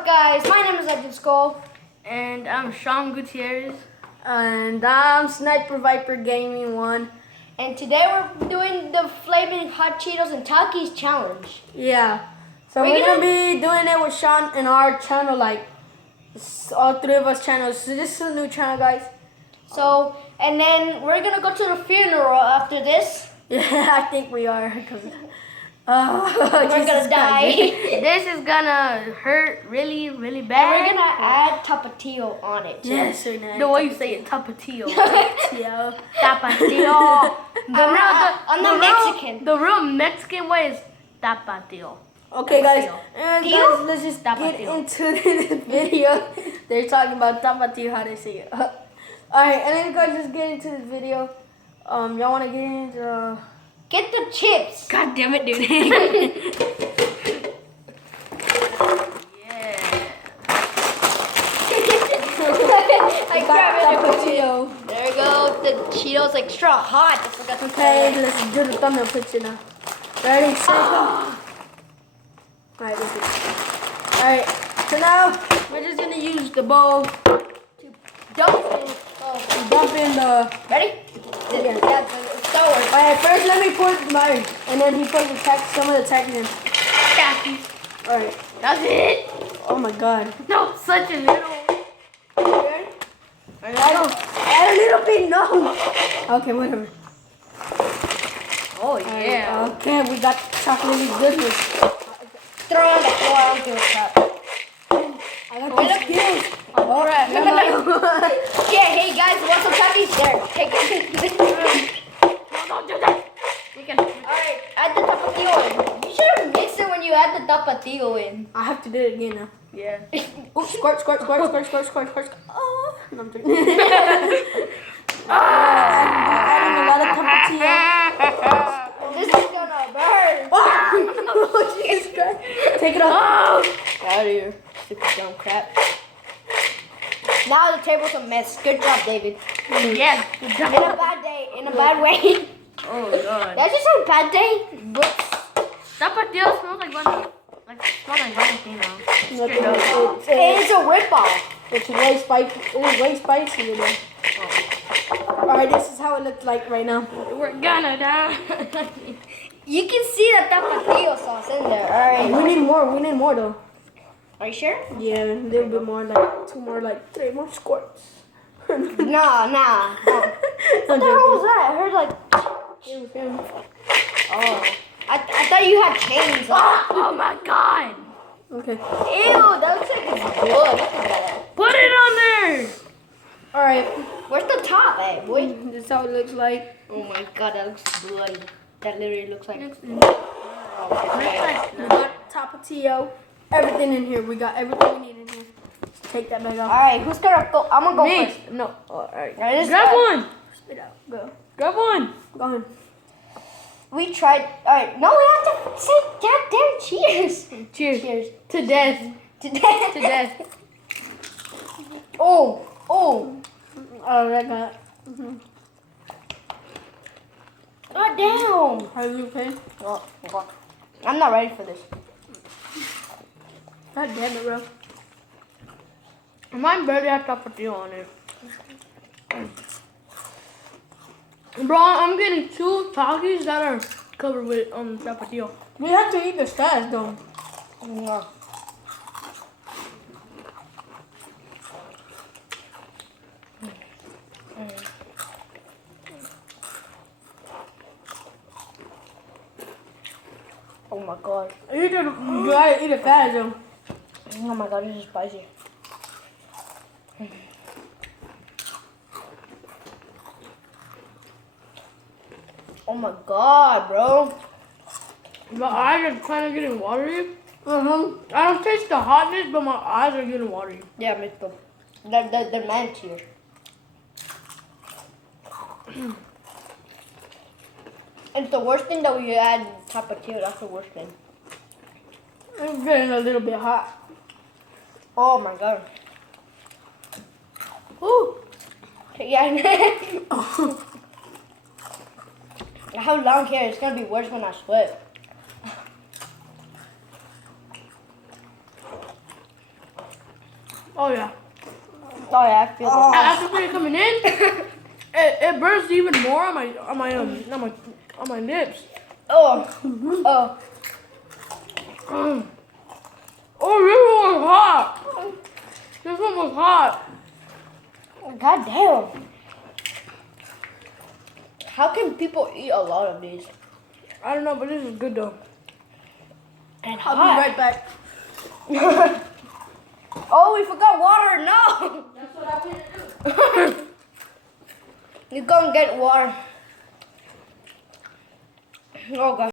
up, guys? My name is Legend Skull. And I'm Sean Gutierrez. And I'm Sniper Viper Gaming 1. And today we're doing the Flaming Hot Cheetos and Takis challenge. Yeah. So we're gonna be doing it with Sean in our channel, like all three of us channels. So this is a new channel, guys. So, and then we're gonna go to the funeral after this. Yeah, I think we are, because We're gonna die. This is gonna hurt really, really And bad. we're gonna add Tapatio on it. Too. Yes, we're gonna. The way you say it, tapatio. Yeah. Tapatio. I'm not Mexican. The real Mexican way is tapatio. Okay, guys. Tapatio. And Tio? guys, let's just get Tapatio. into this video. They're talking about tapatio, how they say it. Alright, and then guys, just get into this video. Y'all wanna get into Get the chips. God damn it, dude. I grab it. tapatio. There we go. The Cheetos extra hot. I forgot to Okay, let's do the thumbnail picture now. Ready, set, go. Alright, let's do it. Alright, so now we're just gonna use the bowl to Dump it. Oh. dump in the. Ready? Yeah. Star Wars. Alright, first let me put mine, and then he put the some of the text in. Takis. Alright. That's it. Oh my god. No, such a little. Add a little bit, no. Okay, whatever. Oh yeah. Okay, we got chocolatey goodness. Throw it on the floor. I don't give a crap. I got the skills. Oh, crap. Yeah, hey guys, want some Takis? There, take it. No, don't do that. You can. Alright, add the tapatio in. You should have mixed it when you add the tapatio in. I have to do it again now. Yeah. Oh, squirt, squirt, squirt, squirt, squirt, squirt, squirt. Oh, no, I'm joking. Adding a lot of tapatio. This is gonna burn. Oh, Jesus Christ. Take it off. Oh. Out of here, stupid dumb crap. Now the table's a mess. Good job, David. Yeah. Good In job. a bad day, in a bad way. Oh god. That's just a bad day. But Tapatio smells like one. Like smells like Valentino. Straight up. it's a ripoff. It's way spicy. It's way spicier though. Alright, this is how it looks like right now. We're gonna die. You can see the tapatio sauce in there. Alright. We need more. We need more though. Are you sure? Yeah, a little bit more, like 2 more, like 3 more squirts. Nah. What the hell was that? I heard like. Oh. I thought you had chains on. Oh my god. Okay. Ew, that looks like it's blood. Look at that. Put it on there. Alright, Where's the top, eh, boy? this is how it looks like. Oh my god, that looks bloody. That literally looks like. We got tapatio. Everything in here. We got everything we need in here. Just take that bag off. Alright, who's gonna go? I'm gonna go Me. first. No. Alright. Alright, this Grab guy- one. Spit out. Go. Grab one. Go ahead. We tried. Alright, no, we have to say goddamn cheers. Cheers. Cheers. To death. To death. To death. Oh. Oh, I got. God damn. Are you okay? Oh, okay. I'm not ready for this. God damn it, bro. Mine barely has tapatio on it. Bro, I'm getting 2 Takis that are covered with tapatio. We have to eat the fast though. Yeah. Oh my god. You gotta eat it fast though. Oh my god, this is spicy. Oh my god, bro. My eyes are kind of getting watery. I I don't taste the hotness, but my eyes are getting watery. Yeah, Mr. The man's here. It's the worst thing that we add tapatio. That's the worst thing. It's getting a little bit hot. Oh my god. Ooh. Yeah. I have long hair. It's gonna be worse when I sweat. Oh yeah. Oh yeah, I feel it. After it coming in, it burns even more on my lips. Oh, oh. Oh, this one was hot. This one was hot. God damn. How can people eat a lot of these? I don't know, but this is good though. And I'll hot. be right back. Oh, we forgot water. No. That's what I'm gonna do. You go and get water. Oh god.